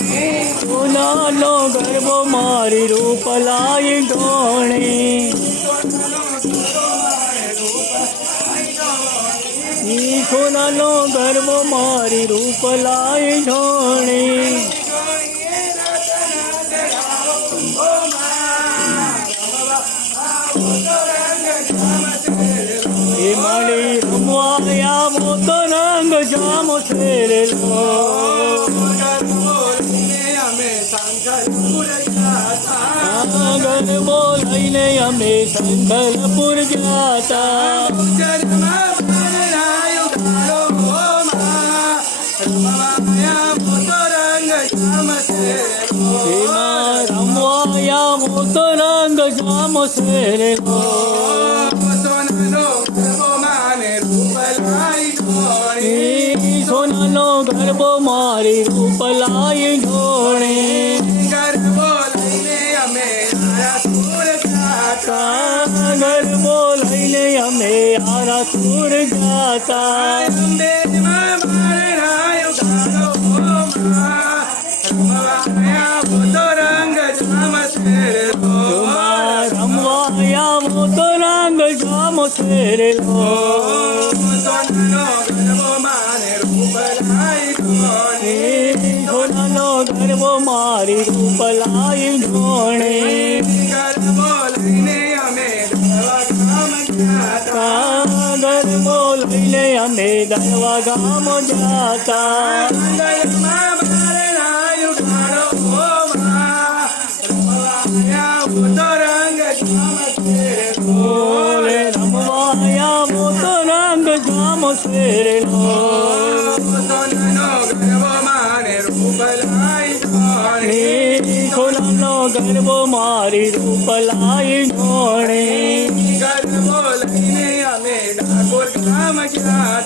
સોનાનો ગરબો મારી રૂપ લાય ઈ સોનાનો ગરબો મારી રૂપ લાઈ ઢોણી એ મારી રમવાયા મોતો રંગ જામ છેડેલો આગળ બોલાઈને અમે સંકલ્પુર જાતા એમાં રમવાયા મોતો રંગ જામો છેડેલો ઈ સોનાનો ગરબો મારી રૂપ આરા સુર જાતા એમાં રમવાયા મોતો રંગ જામો છેડેલો ઈ સોનાનો ગરબો મારી રૂપ લાઈ ઢોણે લઈને અમે દળવા ગામ જાતા. રમવાયા મોટો રંગ જામ શેરનો ખોલામનો ગરબો મારી રૂપ લાઈ ગોણે ગરબો લઈ ઢોણે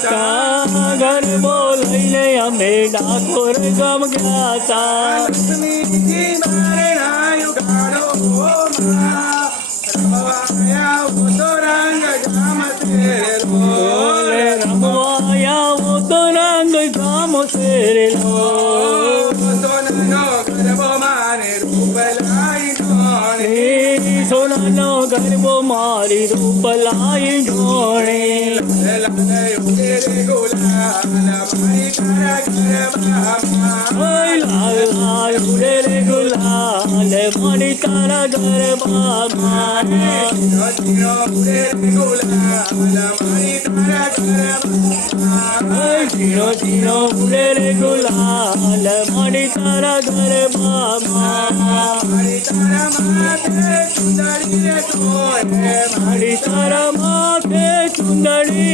સાગર બોલાઈને અમે ડાકોર ગામ ગયા બોલે રમવાયા મોતો રંગ જામો છેડેલો ઈ સોનાનો ગરબો મારી રૂપ લાઈ ઢોણે মনি তারা ঘর ধীরো ধীরো উড়ে রে গোলাল মনি তারা ঘর মারি তারা মাঠে সুন্দরী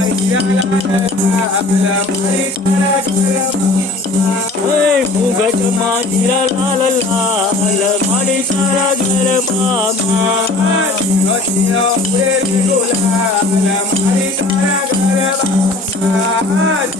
લાલ મણી તારા ગરબામાં મણી તારા માથે મુગટ શોભે મુગટમાં હીરા લાલ લાલ મારી તારા ગરબામાં મારી તારા ઘર